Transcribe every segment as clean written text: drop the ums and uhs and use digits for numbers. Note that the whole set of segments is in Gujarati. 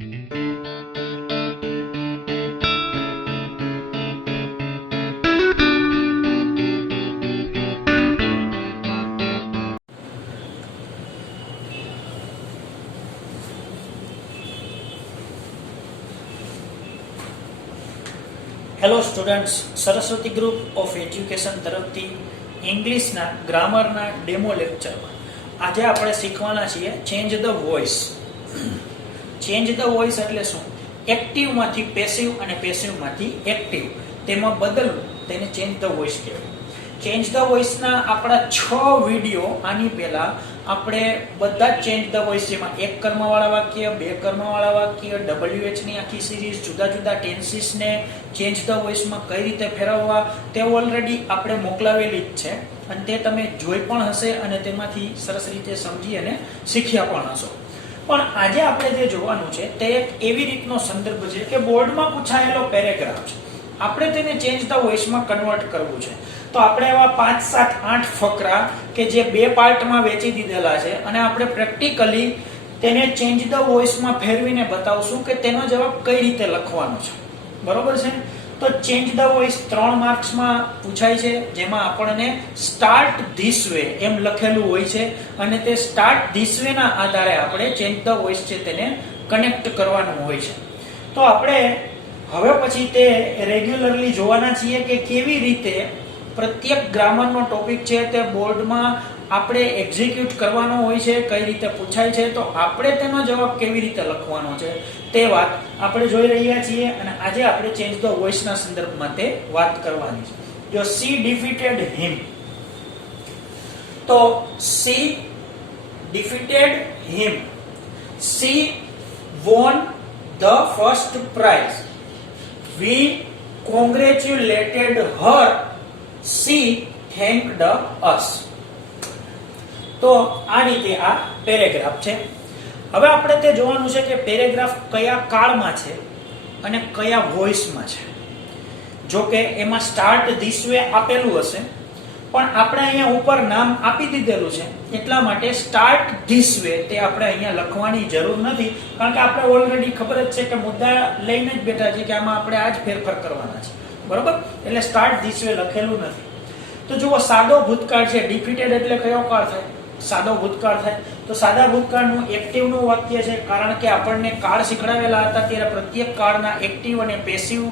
Hello students, Saraswati group of education તરફથી ઇંગ્લિશના ગ્રામરના ડેમો લેક્ચરમાં આજે આપણે શીખવાના છીએ change the voice. Change the voice એટલે શું? એક્ટિવમાંથી પેસિવ અને પેસિવમાંથી એક્ટિવ તેમાં બદલવું, તેને ચેન્જ ધ વોઇસ કહેવાય. ચેન્જ ધ વોઇસના આપણા 6 વિડીયો આની પહેલા આપણે બધા જ ચેન્જ ધ વોઇસ, જેમાં એક કર્મવાળા વાક્ય, બે કર્મવાળા વાક્ય, WH ની આખી સિરીઝ, જુદા જુદા ટેન્સીસને ચેન્જ ધ વોઇસમાં કઈ રીતે ફેરવવા, તે ઓલરેડી આપણે મોકલાવેલી જ છે અને તે તમે જોઈ પણ હશે અને તેમાંથી સરસ રીતે સમજી અને શીખ્યા પણ હશો. પણ આજે આપણે જે જોવાનું છે તે એક એવી રીતનો સંદર્ભ છે કે બોર્ડમાં પૂછાયેલો પેરેગ્રાફ છે, આપણે તેને ચેન્જ ધ વોઇસમાં કન્વર્ટ કરવું છે. તો આપણે એવા 5, 7, 8 ફકરા કે જે 2 પાર્ટમાં વહેંચી દીધેલા છે અને આપણે પ્રેક્ટિકલી તેને ચેન્જ ધ વોઇસમાં ફેરવીને બતાવશું કે તેનો જવાબ કઈ રીતે લખવાનો છે. બરોબર છે? તો ચેન્જ ધ વોઇસ 3 માર્ક્સમાં પૂછાય છે, જેમાં આપણને સ્ટાર્ટ ધીસ વે એમ લખેલું હોય છે અને તે સ્ટાર્ટ ધીસ વે ના આધારે આપણે ચેન્જ ધ વોઇસ છે તેને કનેક્ટ કરવાનું હોય છે. તો આપણે હવે પછી તે રેગ્યુલરલી જોવાના છીએ કે કેવી રીતે પ્રત્યેક ગ્રામરનો ટોપિક છે તે બોર્ડમાં આપણે એક્ઝિક્યુટ કરવાનો હોય છે, કઈ રીતે પૂછાય છે, તો આપણે તેનો જવાબ કેવી રીતે લખવાનો છે તે વાત આપણે જોઈ રહ્યા છીએ અને આજે આપણે ચેન્જ ધ વોઇસના સંદર્ભમાં તે વાત કરવાની છે. જો સી ડિફીટેડ હિમ, તો she defeated him, she won the first prize, we congratulated her, she thanked us. તો આ રીતે આ પેરેગ્રાફ છે. હવે આપણે તે જોવાનું છે કે પેરેગ્રાફ કયા કાળમાં છે અને કયા વોઇસમાં છે. જો કે એમાં સ્ટાર્ટ ધીસ વે આપેલું હશે, પણ આપણે અહીંયા ઉપર નામ આપી દીધેલું છે એટલા માટે સ્ટાર્ટ ધીસ વે તે આપણે અહીંયા લખવાની જરૂર નથી, કારણ કે આપણે ઓલરેડી ખબર જ છે કે મુદ્દા લઈને જ બેઠા છે કે આમાં આપણે આ જ ફેરફાર કરવાના છે. બરોબર? એટલે સ્ટાર્ટ ધીસ વે લખેલું નથી. તો જુઓ, સાદો ભૂતકાળ છે, ડિફીટેડ એટલે કયો કાળ થાય? સાદો ભૂતકાળ થાય. તો સાદા ભૂતકાળનું એક્ટિવનું વાક્ય છે, કારણ કે આપણને કાળ શીખડાવેલા હતા ત્યારે પ્રત્યેક કાળના એક્ટિવ અને પેસિવ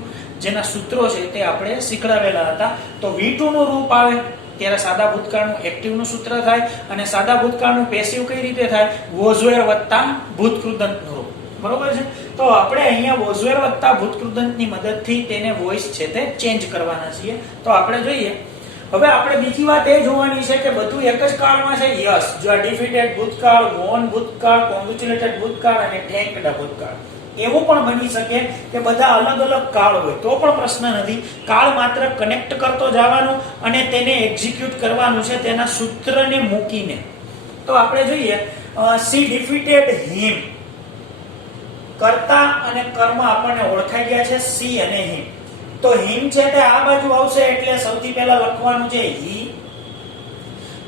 જેના સૂત્રો છે તે આપણે શીખડાવેલા હતા. તો V2 નું રૂપ આવે ત્યારે સાદા ભૂતકાળનું એક્ટિવનું સૂત્ર થાય અને સાદા ભૂતકાળનું પેસિવ કઈ રીતે થાય? વોઝ વેર વત્તા ભૂતકૃદંતનું રૂપ. બરોબર છે? તો આપણે અહીંયા વોઝ વેર વત્તા ભૂતકૃદંતની મદદથી તેને વોઇસ છે તે ચેન્જ કરવાના છીએ. તો આપણે જોઈએ. હવે આપણે બીજી વાત એ જોવાની છે કે બધું એક જ કાળમાં છે. યસ, જો આ ડિફીટેડ ભૂતકાળ, વોન ભૂતકાળ, કોંગ્રેચ્યુલેટેડ ભૂતકાળ અને થેન્ક્ડ ભૂતકાળ, એવું પણ બની શકે કે બધા અલગ અલગ કાળ હોય તો પણ પ્રશ્ન નથી. કાળ માત્ર કનેક્ટ કરતો જવાનું અને તેને એક્ઝિક્યુટ કરવાનું છે તેના સૂત્રને મૂકીને. તો આપણે જોઈએ, સી ડિફીટેડ હિમ, કર્તા અને કર્મ આપણને ઓળખાઈ ગયા છે, સી અને હિમ. તો હિમ છે તે આ બાજુ આવશે એટલે સૌથી પહેલા લખવાનું છે હી.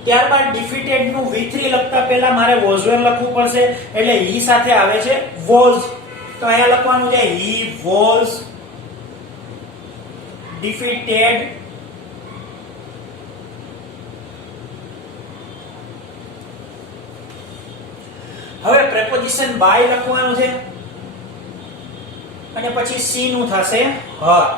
ત્યારબાદ ડિફીટેડ નું V3 લખતા પહેલા મારે વોઝ વેર લખવું પડશે એટલે હી સાથે આવે છે વોઝ. તો અહીંયા લખવાનું છે હી વોઝ ડિફીટેડ. હવે પ્રેપોઝિશન બાય લખવાનું છે અને પછી સી નું થશે હર.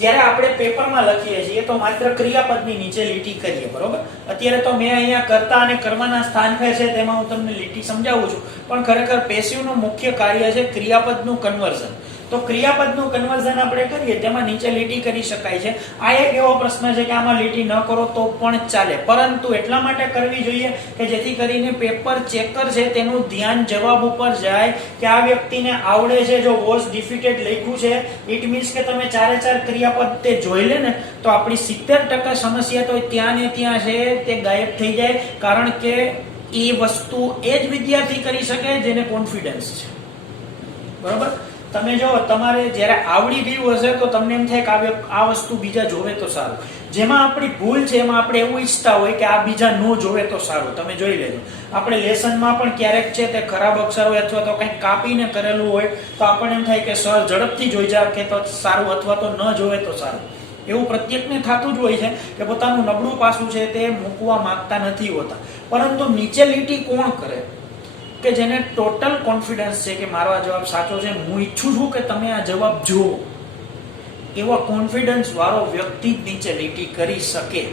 જ્યારે આપણે પેપરમાં લખીએ છીએ તો માત્ર ક્રિયાપદની નીચે લીટી કરીએ. બરોબર? અત્યારે તો મેં અહીંયા કર્તા અને કર્મના સ્થાન ફેર છે તેમાં હું તમને લીટી સમજાવું છું, પણ ખરેખર પેસિવનું મુખ્ય કાર્ય છે ક્રિયાપદનું કન્વર્ઝન. તો ક્રિયાપદનું કન્વર્ઝન આપણે કરીએ તેમાં નીચે લીટી કરી શકાય છે. આ એક એવો પ્રશ્ન છે કે આમાં લીટી ન કરો તો પણ ચાલે, પરંતુ એટલા માટે કરવી જોઈએ કે જેથી કરીને પેપર ચેકર છે તેનું ધ્યાન જવાબ ઉપર જાય કે આ વ્યક્તિને આવડે છે. જો વોઝ ડિફીટેડ લખ્યું છે ઇટ મીન્સ કે તમે 4 ક્રિયાપદ તે જોઈ લે ને તો આપણી 70% સમસ્યા તો ત્યાં ને ત્યાં છે તે ગાયબ થઈ જાય, કારણ કે એ વસ્તુ એ જ વિદ્યાર્થી કરી શકે જેને કોન્ફિડન્સ છે. બરોબર? તમે જો તમારે જ્યારે આવડી ગયું હશે તો તમને એમ થાય કે આ વસ્તુ બીજા જોવે તો સારું. જેમાં આપણી ભૂલ છે એમાં આપણે એવું ઈચ્છતા હોય કે આ બીજા નો જોવે તો સારું. તમે જોઈ લેજો, આપણે લેસનમાં પણ ક્યારેક છે તે ખરાબ અક્ષર હોય અથવા તો કંઈક કાપીને કરેલું હોય તો આપણને એમ થાય કે સર ઝડપથી જોઈ જાય કે તો સારું અથવા તો ન જોવે તો સારું. એવું પ્રત્યેકને થતું જ હોય છે કે પોતાનું નબળું પાસું છે તે મૂકવા માંગતા નથી હોતા. પરંતુ નીચે લીટી કોણ કરે કે જેને ટોટલ કોન્ફિડન્સ છે કે મારો આ જવાબ સાચો છે, હું ઈચ્છું છું કે તમે આ જવાબ જુઓ, એવા કોન્ફિડન્સ વાળો વ્યક્તિ નીચે લીટી કરી શકે.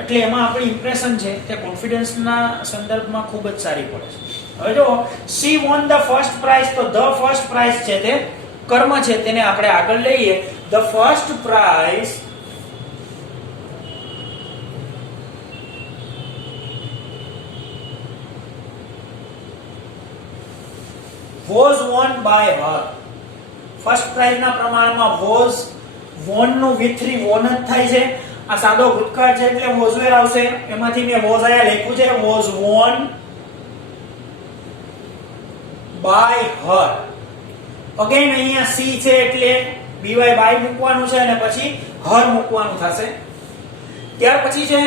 એટલે એમાં આપણી ઇમ્પ્રેશન છે તે કોન્ફિડન્સના સંદર્ભમાં ખૂબ જ સારી પડે છે. હવે જો C won the first price, તો ધ ફર્સ્ટ પ્રાઇઝ છે તે કર્મ છે, તેને આપણે આગળ લઈએ. The first price was won by her. First prize ના પ્રમાણમાં was won નું V3 won જ થાય છે. આ સાદો ભૂતકાળ છે એટલે was were આવશે. એમાંથી મેં was આયા લખ્યું છે, was won by her. Again અહીંયા C છે એટલે by by મૂકવાનું છે અને પછી her મૂકવાનું થશે. ત્યાર પછી છે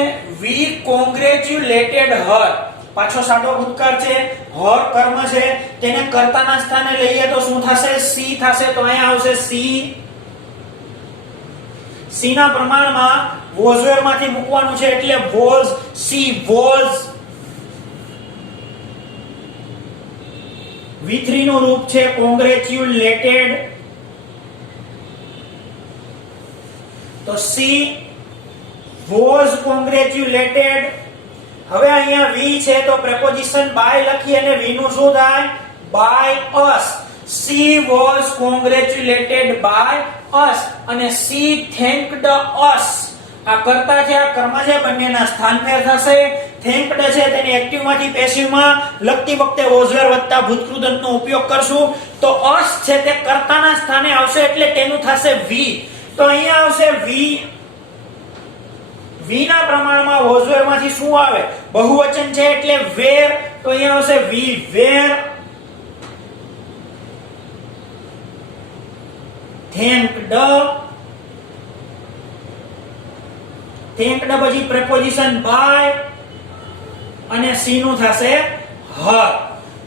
we congratulated her. પાછો સાદો ભૂતકાળ છે, હર કર્મ છે, તેને કર્તાના સ્થાને લઈએ તો શું થશે? સી થશે. તો અહીંયા આવશે સી. સી ના પ્રમાણમાં was were માંથી મૂકવાનું છે એટલે was, સી was. V3 નું રૂપ છે congratulated. તો સી was congratulated. હવે અહીંયા વી છે તો પ્રેપોઝિશન બાય લખી અને વી નું શું થાય? By us. she was congratulated by us અને she thanked us. આ કર્તા છે, આ કર્મ છે, બંનેના સ્થાન ફેર થશે. thanked છે તેની એક્ટિવ માંથી પેસિવ માં લખતી વખતે was were વત્તા ભૂતકૃદંત નો ઉપયોગ કરશું. તો us છે તે કર્તાના સ્થાને આવશે એટલે તેનું થશે વી. તો અહીંયા આવશે વી. વી ના પ્રમાણમાં was were માંથી શું આવે? બહુવચન છે એટલે were. તો અહીંયા આવશે we were thanked. thanked પછી preposition by અને C નું થશે her.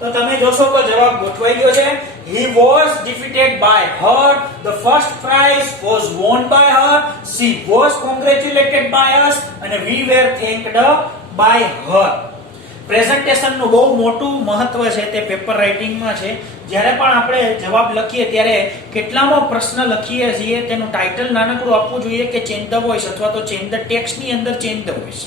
તો તમે જોશો તો જવાબ ગોઠવાઈ ગયો છે. He was defeated by her. The first prize was won by her. She was congratulated by us and we were thanked by her. Presentation નું બહુ મોટું મહત્વ છે તે પેપર રાઇટિંગમાં છે. જ્યારે પણ આપણે જવાબ લખીએ ત્યારે કેટલામો પ્રશ્ન લખીએ છીએ તેનું ટાઇટલ નાનકડું આપવું જોઈએ કે ચેન્જ ધ વોઇસ અથવા તો ચેન્જ ધ ટેક્સ્ટ ની અંદર ચેન્જ ધ વોઇસ.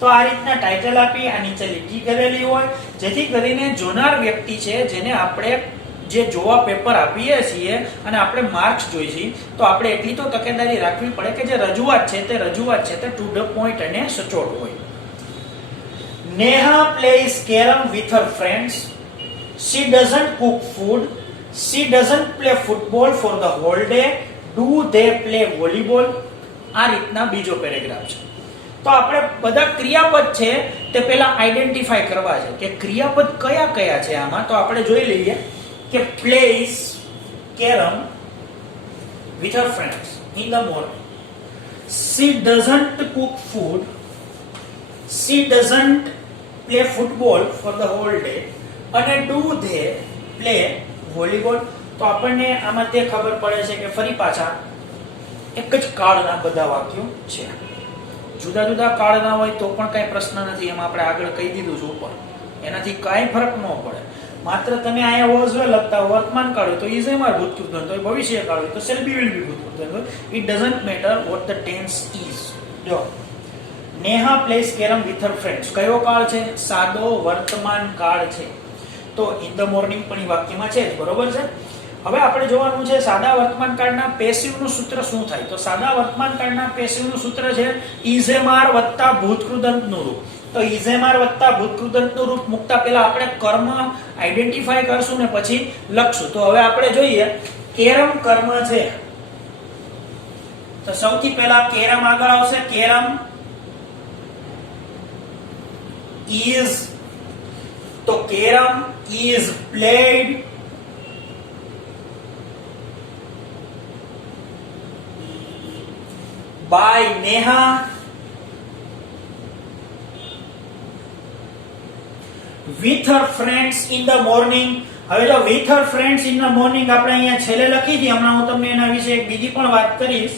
તો આ રીતના ટાઇટલ આપી આ નીચે લીટી કરેલી હોય જેથી કરીને જોનાર વ્યક્તિ છે જેને આપણે જે જોવા પેપર આપીએ છીએ અને આપણે માર્ક્સ જોઈ છીએ તો આપણે એટલી તો તકેદારી રાખવી પડે કે જે રજૂઆત છે તે ટુ ધ પોઈન્ટ અને સચોટ હોય. Neha plays carom with her friends. She doesn't cook food. She doesn't play football for the whole day. Do they play volleyball? આ રીતના બીજો પેરેગ્રાફ છે. તો આપણે બધા ક્રિયાપદ છે તે પહેલા આઈડેન્ટિફાઈ કરવા છે કે ક્રિયાપદ કયા કયા છે આમાં. તો આપણે જોઈ લઈએ કે plays carom with her friends in the morning. She doesn't cook food. She doesn't play football for the whole day. અને do they play volleyball? તો આપણને આમાં તે ખબર પડે છે કે ફરી પાછા એક જ કાળના બધા વાક્યો છે. જુદા જુદા કાળના હોય તો પણ કઈ પ્રશ્ન નથી, એમાં આપણે આગળ કહી દીધું છે ઉપર, એનાથી કાંઈ ફરક ન પડે. માત્ર તમે અહીંયા was were લખતા હો, વર્તમાન કાળ હોય તો is am are ભૂતકૃત હોય, ભવિષ્ય કાળ હોય તો shall be will be ભૂતકૃત હોય. It doesn't matter what the tense is. જો Neha place carrom with her friends કયો કાળ છે? સાદો વર્તમાન કાળ છે. તો ઇન ધ મોર્નિંગ પણ વાક્યમાં છે જ, બરોબર છે. હવે આપણે જોવાનું છે સાદા વર્તમાન કાળના પેસિવ નું સૂત્ર શું થાય. તો સાદા વર્તમાન કાળના પેસિવ નું સૂત્ર છે is am are વત્તા ભૂતકૃદંત નું રૂપ. તો is am are વત્તા ભૂતકૃદંત નું રૂપ મૂકતા પહેલા આપણે કર્મ આઈડેન્ટિફાઈ કરશું ને પછી લખશું. તો હવે આપણે જોઈએ કેરમ કર્મ છે તો સૌથી પહેલા કેરમ આગળ આવશે. કેરમ is, તો carom is played by Neha, with her friends in the morning. હવે જો with her friends in the morning આપણે અહીંયા છેલ્લે લખી હતી, હમણાં હું તમને એના વિશે એક બીજી પણ વાત કરીશ.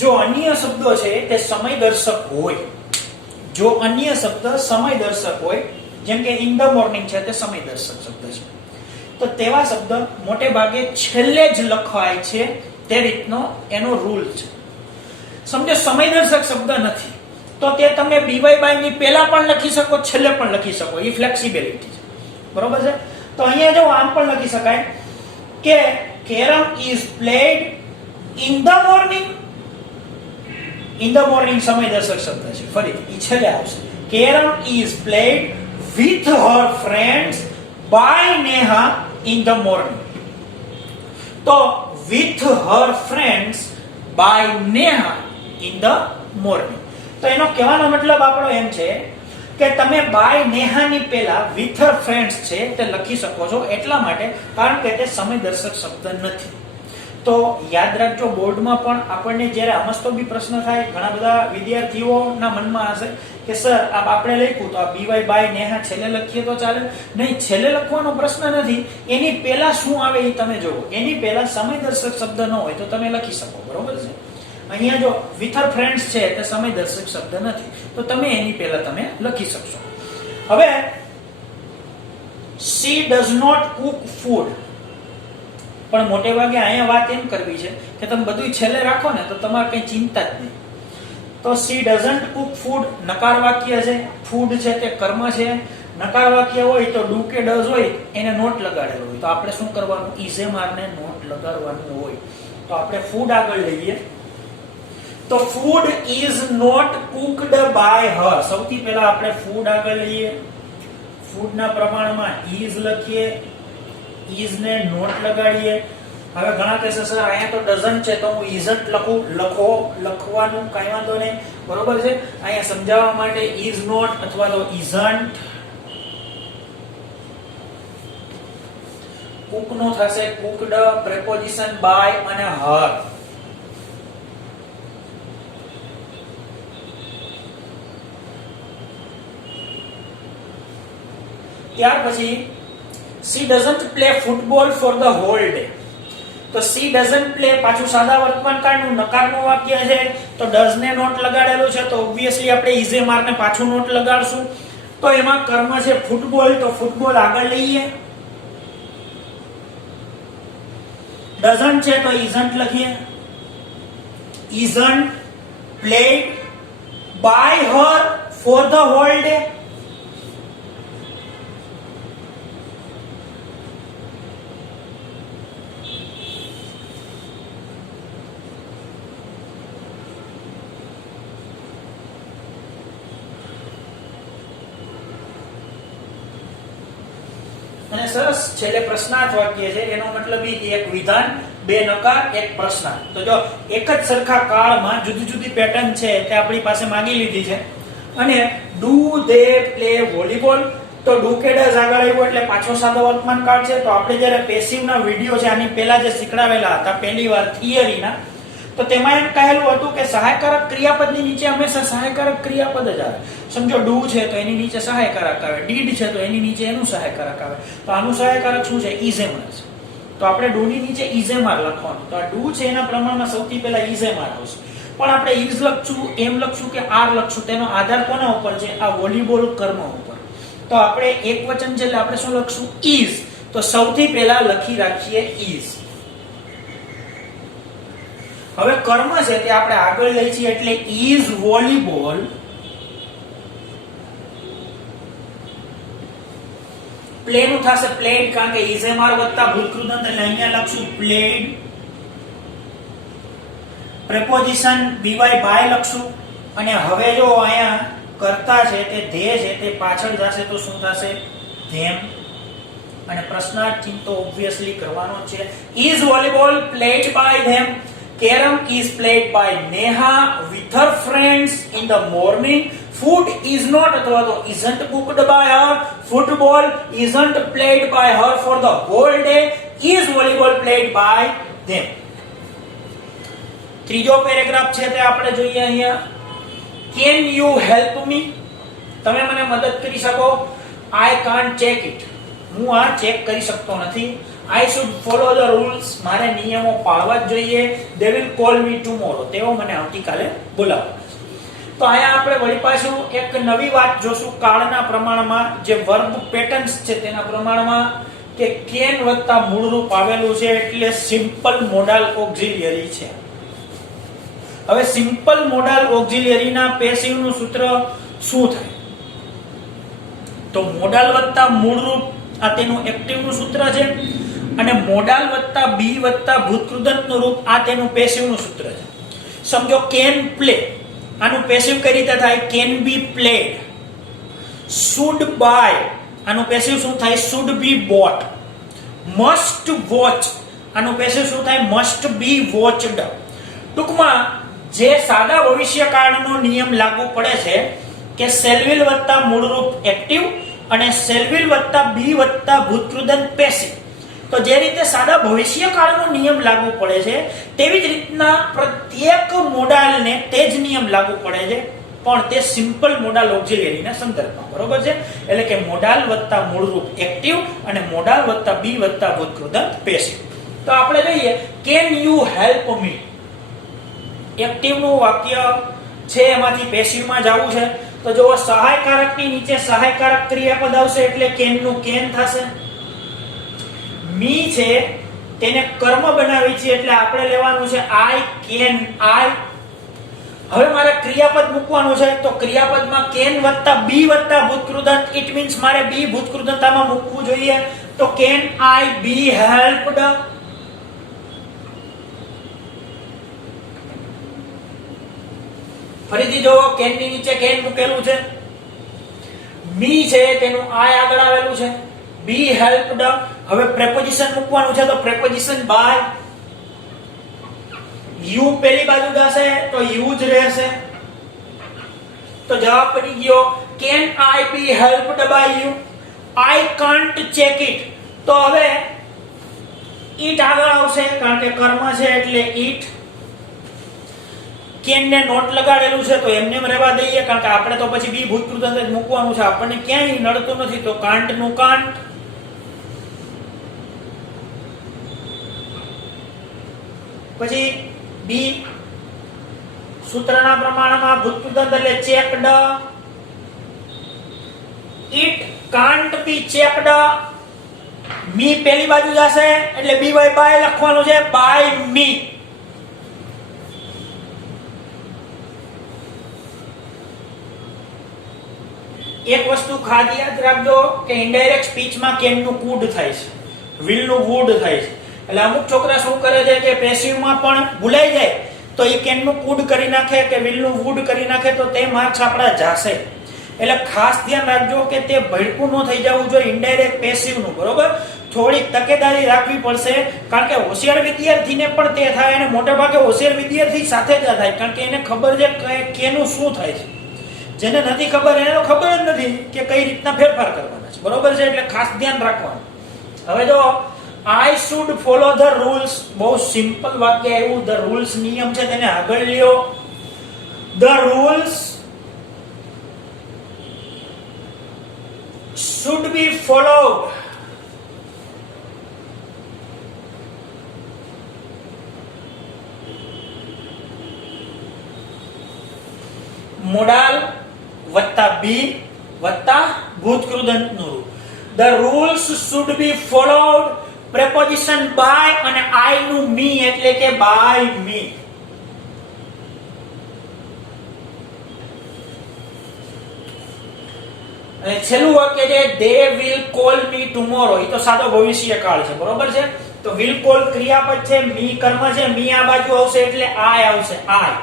જો અન્ય શબ્દો છે તે સમય દર્શક હોય, જો અન્ય શબ્દ સમય દર્શક હોય, જેમ કે ઇન ધ મોર્નિંગ છે તે સમય દર્શક શબ્દ છે, તો તેવા શબ્દ મોટે ભાગે છેલ્લે જ લખાય છે, તે રીતનો એનો રૂલ છે. સમજો સમય દર્શક શબ્દ નથી તો તે તમે બીવાય બાય ની પહેલા પણ લખી શકો, છેલ્લે પણ લખી શકો, એ ફ્લેક્સિબિલિટી છે. બરોબર છે? તો અહીંયા જો આમ પણ લખી શકાય કે carrom is played in the morning. In the morning સમય દર્શક શબ્દ છે, ફરીથી એ છેલ્લે આવશે. Carrom is played with her friends by Neha in the morning. તો with her friends by Neha in the morning. તો એનો કહેવાનો મતલબ આપણો એમ છે કે તમે બાય નેહાની પહેલા with her friends છે તે લખી શકો છો, એટલા માટે કારણ કે તે સમય દર્શક શબ્દ નથી. તો યાદ રાખજો, બોર્ડમાં પણ આપણને જ્યારે અમસ્તો બી પ્રશ્ન થાય, ઘણા બધા વિદ્યાર્થીઓના મનમાં હશે કે સર આપણે લખ્યું તો આ બીવાય બાય નેહા છેલ્લે લખીએ તો ચાલે? નહીં, છેલ્લે લખવાનો પ્રશ્ન નથી, એની પહેલા શું આવે એ તમે જુઓ. એની પહેલા સમય દર્શક શબ્દ ન હોય તો તમે લખી શકો. બરોબર છે? અહીંયા જો with her friends છે તે સમય દર્શક શબ્દ નથી, તો તમે એની પહેલા તમે લખી શકશો. હવે she does not cook food. પણ મોટે ભાગે અહીંયા વાત એમ કરવી છે કે તમે બધું છેલ્લે રાખો ને તો તમારે કઈ ચિંતા જ નહીં. તો she doesn't cook food નકાર વાક્ય છે, ફૂડ છે તે કર્મ છે. નકાર વાક્ય હોય તો ડુ કે ડઝ હોય એને નોટ લગાડેલો હોય, તો આપણે શું કરવાનું? ઇઝેમાર ને નોટ લગાડવાનું હોય. તો આપણે ફૂડ આગળ લઈએ તો food is not cooked by her. સૌથી પહેલા આપણે ફૂડ આગળ લઈએ, ફૂડના પ્રમાણમાં ઇઝ લખીએ, ઇઝ ને નોટ લગાડીએ. હવે ઘણા કહેશે સર અહીંયા તો ડઝન્ટ છે તો હું ઇઝન્ટ લખું. લખવાનું કઈ વાંધો નહીં, બરોબર છે? અહીંયા સમજાવવા માટે ઇઝ નોટ અથવા તો ઇઝન્ટ. કુક નો થશે કુકડ, પ્રેપોઝિશન બાય અને હર. ત્યાર પછી she doesn't play football for the whole day. તો she doesn't play પાછું સાદા વર્તમાન કાળનું નકારનું વાક્ય છે, તો does ને નોટ લગાડેલો છે, તો ઓબ્વિયસલી આપણે ઇઝે માર ને પાછું નોટ લગાડશું. તો એમાં કર્મ છે ફૂટબોલ, તો ફૂટબોલ આગળ લઈએ. doesn't છે તો isn't લખીએ. isn't played by her for the whole day. અને સરસ છેલ્લે પ્રશ્નાર્થ વાક્ય છે, એનો મતલબ એક વિધાન, બે નકાર, એક પ્રશ્ન. તો જો એક જ સરખા કાળમાં જુદી જુદી પેટર્ન છે તે આપણી પાસે માંગી લીધી છે. અને ડુ ધે પ્લે વોલીબોલ, તો ડુ કે ડઝ આગળ આવ્યો એટલે પાછો સાદો વર્તમાન કાળ છે. તો આપણે જ્યારે પેસિવના વિડિયો છે આની પહેલા જે શીખડાવેલા હતા પહેલી વાર થિયરીના, તો તેમાં એમ કહેલું હતું કે સહાયકારક ક્રિયાપદની નીચે હંમેશા સહાયકારક ક્રિયાપદ જ આવે. સમજો ડુ છે તો એની નીચે સહાયકારક આવે, ડીડ છે તો એની નીચે એનું સહાયકારક આવે. તો આનું સહાયકારક શું છે? ઇઝેમાર છે. તો આપણે ડુ ની નીચે ઇઝેમાર લખવાનું. તો આ ડુ છે એના પ્રમાણમાં સૌથી પહેલા ઇઝેમાર આવશે. પણ આપણે ઇઝ લખશું, એમ લખશું કે આર લખશું, તેનો આધાર કોના ઉપર છે? આ વોલીબોલ કર્મ ઉપર. તો આપણે એક વચન છે એટલે આપણે શું લખશું? ઇઝ. તો સૌથી પહેલા લખી રાખીએ ઇઝ. હવે કર્મ છે તે આપણે આગળ લઈ છીએ એટલે ઇઝ વોલીબોલ પ્લે નું થશે પ્લેડ, કારણ કે ઇઝેમાર વત્તા ભૂતકૃદંત એટલે અહીંયા લખશું પ્લેડ. પ્રેપોઝિશન બીવાય બાય લખશું. અને હવે જો અહીંયા કર્તા છે તે ધે છે તે પાછળ જશે તો શું થશે? ધેમ. અને પ્રશ્નાર્થ ચિહ્ન તો ઓબ્વિયસલી કરવાનો છે. Is volleyball played by them. Carom is played by Neha with her friends in the morning. Food is not અથવા તો isn't cooked by her. Football isn't played by her for the whole day. Is volleyball played by them? ત્રીજો પેરેગ્રાફ છે તે આપણે જોઈએ અહીંયા. Can you help me? તમે મને મદદ કરી શકો? I can't check it. હું આ ચેક કરી શકતો નથી. I should follow the rules. મારે નિયમો પાળવા જ જોઈએ. They will call me tomorrow. તેઓ મને આવતીકાલે બોલાવવાના છે. તો અહીંયા આપણે વળી પાછું એક નવી વાત જોશું કાળના પ્રમાણમાં જે વર્બ પેટર્ન્સ છે તેના પ્રમાણમાં કે કેન વત્તા મૂળરૂપ આવેલું છે એટલે સિમ્પલ મોડલ ઓક્ઝિલિયરી છે. હવે સિમ્પલ મોડલ ઓક્ઝિલિયરીના પેસિવ નું સૂત્ર શું થાય? તો મોડલ વત્તા મૂળરૂપ આ તેનું એક્ટિવ નું સૂત્ર છે અને મોડલ વત્તા બી વત્તા ભૂતકૃદંતનું રૂપ આ તેનું પેસિવ નું સૂત્ર છે. સમજો કેન પ્લે, આનું પેસિવ કઈ રીતે થાય? Can be played. Should buy, આનું પેસિવ શું થાય? Should be bought. Must watch, આનું પેસિવ શું થાય? Must be watched. ટૂંકમાં જે સાદા ભવિષ્યકાળનો નિયમ લાગુ પડે છે કે શેલ વિલ વત્તા મૂળરૂપ એક્ટિવ અને શેલ વિલ વત્તા બી વત્તા ભૂતકૃદંત પેસિવ. તો જે રીતે સાદા ભવિષ્યકાળનો નિયમ લાગુ પડે છે તેવી જ રીતના પ્રત્યેક મોડાલને તે જ નિયમ લાગુ પડે છે, પણ તે સિમ્પલ મોડાલ ઓક્ઝિલિયરીના સંદર્ભમાં. બરોબર છે? એટલે કે મોડાલ વત્તા મૂળરૂપ એક્ટિવ અને મોડાલ વત્તા બી વત્તા ભૂતકૃદંત પેસિવ. તો આપણે જોઈએ can you help me. Active નું વાક્ય છે એમાંથી પેસિવ માં જવું છે. તો જો સહાયકારકની નીચે સહાયકારક ક્રિયાપદ આવશે એટલે કેન નું કેન થશે. મી છે તેને કર્મ બનાવી છે એટલે આપણે લેવાનું છે આઈ કેન આઈ. હવે મારે ક્રિયાપદ મૂકવાનું છે તો ક્રિયાપદમાં કેન વત્તા બી વત્તા ભૂતકૃદંત. ઇટ મીન્સ મારે બી ભૂતકૃદંત આમાં મૂકવું જોઈએ. તો કેન આઈ બી હેલ્પડ. ફરીથી જો કેન ની નીચે કેન મૂકેલું છે, મી છે તેનું આઈ આગળ આવેલું છે, બી હેલ્પડ. હવે પ્રેપોઝિશન મૂકવાનું છે તો પ્રેપોઝિશન બાય. યુ પેલી બાજુ જશે તો યુ જ રહેશે. તો જવાબ પડી ગયો can I be helped by you. I can't check it. તો હવે ઈટ આગળ આવશે કારણ કે કર્મ છે એટલે ઈટ. કેન ને નોટ લગાડેલું છે તો એમને રહેવા દઈએ કારણ કે આપણે તો પછી બી ભૂતકૃદંત જ મૂકવાનું છે. આપણને ક્યાંય નડતું નથી તો કાન્ટ નું કાન્ટ. પછી બી સૂત્રના પ્રમાણમાં ભૂતકૃદંત એટલે checked. It can't be checked. મી પેલી બાજુ જશે એટલે બી બાય બાય લખવાનું છે બાય મી. એક વસ્તુ ખાસ યાદ રાખજો કે ઇનડાયરેક્ટ સ્પીચમાં કેન નું કુડ થાય છે, વિલ નું વુડ થાય છે. એટલે અમુક છોકરા શું કરે છે કે પેસિવમાં પણ ભૂલાઈ જાય તો એ કેન નું કુડ કરી નાખે કે વિલ નું વુડ કરી નાખે તો તે માર્ક્સ આપણા જાશે. એટલે ખાસ ધ્યાન રાખજો કે તે ભડકું ન થઈ જવું જોઈએ ઇનડાયરેક્ટ પેસિવ નું. બરોબર? થોડીક તકેદારી રાખવી પડશે કારણ કે હોશિયાર વિદ્યાર્થીને પણ તે થાય અને મોટા ભાગે હોશિયાર વિદ્યાર્થી સાથે જ થાય કારણ કે એને ખબર છે કે કેનું શું થાય છે. જેને નથી ખબર એને ખબર જ નથી કે કઈ રીતના ફેરફાર કરવાના છે. બરોબર છે? એટલે ખાસ ધ્યાન રાખવાનું. હવે જો I should follow the rules, બહુ સિમ્પલ વાક્ય આવ્યું. ધ રૂલ્સ નિયમ છે તેને આગળ લ્યો. The rules should be followed. મોડાલ વત્તા બી વત્તા ભૂતકૃદંતનું રૂપ. The rules should be followed. preposition by અને I નું me એટલે કે by me. અને છેલ્લું વાક્ય છે they will call me tomorrow. એ તો સાદો ભવિષ્યકાળ છે. બરોબર છે? તો will call ક્રિયાપદ છે, me કર્મ છે, me આ બાજુ આવશે એટલે I આવશે I.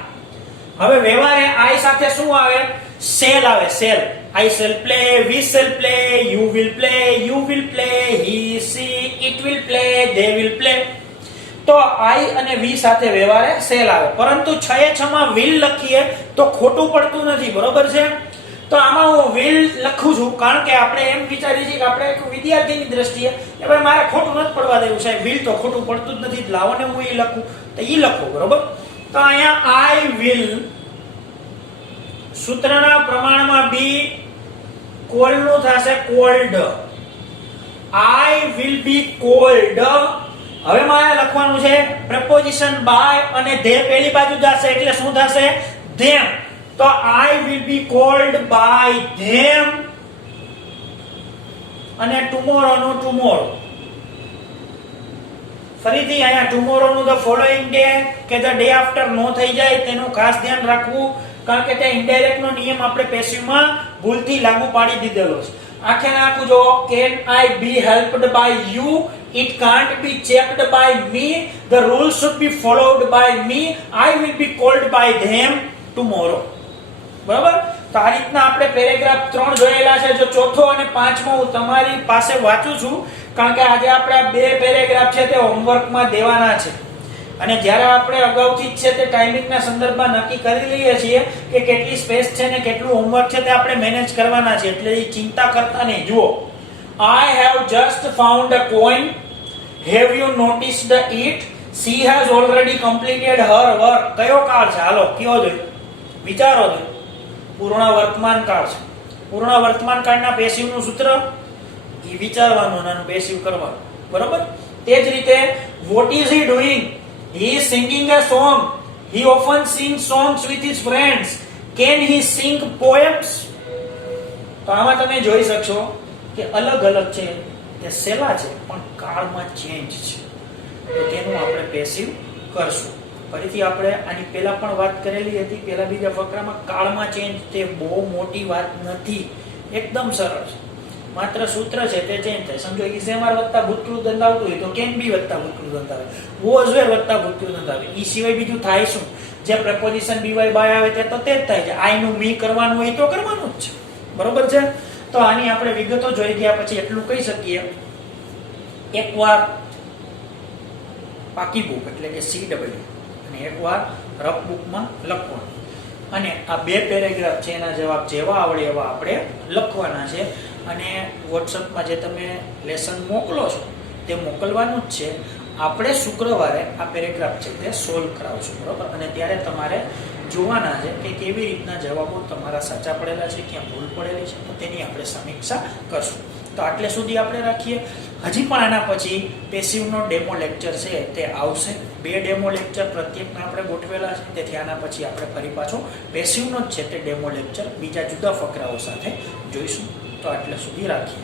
હવે વ્યવહારે I સાથે શું આવે? shall આવે. shall. I shall play, we shall play, you will play, he, she, it will play, they will play. તો તો આઈ અને વી સાથે વ્યવહારે સેલ આવે, પરંતુ 6 એ 6 માં will લખીએ તો ખોટું પડતું નથી, બરોબર છે? તો આમાં હું will લખું છું કારણ કે આપણે એમ વિચારીએ છીએ કે આપણે એક વિદ્યાર્થીની દ્રષ્ટિએ કે ભાઈ મારે ખોટું નથી પડવા દેવું સાહેબ, will તો ખોટું પડતું જ નથી, લાવો ને હું ઈ લખું, તો ઈ લખો, બરોબર? તો અહીંયા આઈ will સૂત્રના પ્રમાણમાં બી કોલ્ડ નું થશે cold, I will be cold. હવે મારે લખવાનું છે preposition by અને they પેલી બાજુ જશે એટલે શું થશે them. તો I will be cold by them અને tomorrow નું tomorrow. ફરીથી અહીંયા tomorrow નું the following day કે the day after નો થઈ જાય તેનું ખાસ ધ્યાન રાખવું કારણ કે તે ઇનડાયરેક્ટ નો નિયમ આપણે પેસિવ માં ભૂલથી લાગુ પાડી દીધેલો છે. આખે આખું જો can I be helped by you, it can't be checked by me, the rules should be followed by me, I will be called by them tomorrow. બરાબર? તો આ રીતના આપણે પેરેગ્રાફ 3 જોયેલા છે. જો ચોથો અને પાંચમો હું તમારી પાસે વાંચું છું કારણ કે આજે આપણે આ બે પેરેગ્રાફ છે તે હોમવર્કમાં દેવાના છે અને જ્યારે આપણે અગાઉથી જ છે તે ટાઈમિંગના સંદર્ભમાં નક્કી કરી લઈએ છીએ કે કેટલી સ્પેસ છે ને કેટલું હોમવર્ક છે તે આપણે મેનેજ કરવાના છે, એટલે એ ચિંતા કરતા નહીં. જુઓ, I have just found a coin, have you noticed it, she has already completed her work. કયો કાળ છે? હાલો કયો જોઈએ, વિચારો જોઈએ. પૂર્ણ વર્તમાન કાળ છે. પૂર્ણ વર્તમાન કાળના પેસિવનું સૂત્ર એ વિચારવાનું અને પેસિવ કરવાનું, બરોબર? તે જ રીતે what is he doing? He is singing a song. He often sings songs with his friends. Can he sing poems? તો આમાં તમે જોઈ શકશો કે અલગ અલગ છે, તે સેલા છે પણ કાળમાં ચેન્જ છે, તો તેનું આપણે પેસિવ કરશું. ફરીથી આપણે આની પહેલા પણ વાત કરેલી હતી, પહેલા બીજા ફકરામાં. કાળમાં ચેન્જ તે બહુ મોટી વાત નથી, એકદમ સરળ છે, માત્ર સૂત્ર છે તે ચેન્જ થાય. સમજો ઇઝેમાર વત્તા ભૂતકૃત દંત આવતું હોય તો કેન બી વત્તા ભૂતકૃત દંત આવે, વોઝ વેર વત્તા ભૂતકૃત દંત આવે. ઈ સિવાય બીજું થાય શું? જે પ્રેપોઝિશન બીવાય બાય આવે તે તો તે જ થાય છે. આઈ નું મી કરવાનું હોય તો કરવાનું જ છે, બરોબર છે? તો આની આપણે વિગતો જોઈ ગયા પછી એટલું કહી શકીએ, એકવાર પાકી બુક એટલે કે CW અને એકવાર રફ બુકમાં લખવાનું, અને આ બે પેરેગ્રાફ છે એના જવાબ જેવા આવડે એવા આપણે લખવાના છે. અને વોટ્સઅપમાં જે તમે લેસન મોકલો છો તે મોકલવાનું જ છે. આપણે શુક્રવારે આ પેરેગ્રાફ છે તે સોલ્વ કરાવશું, બરોબર? અને ત્યારે તમારે જોવાના છે કે કેવી રીતના જવાબો તમારા સાચા પડેલા છે, ક્યાં ભૂલ પડેલી છે, તો તેની આપણે સમીક્ષા કરશું. તો આટલે સુધી આપણે રાખીએ. હજી પણ આના પછી પેસિવનો ડેમો લેક્ચર છે તે આવશે. 2 ડેમો લેક્ચર પ્રત્યેકના આપણે ગોઠવેલા છે, તેથી આના પછી આપણે ફરી પાછો પેસિવનો જ છે તે ડેમો લેક્ચર બીજા જુદા ફકરાઓ સાથે જોઈશું. તો આટલે સુધી રાખીએ.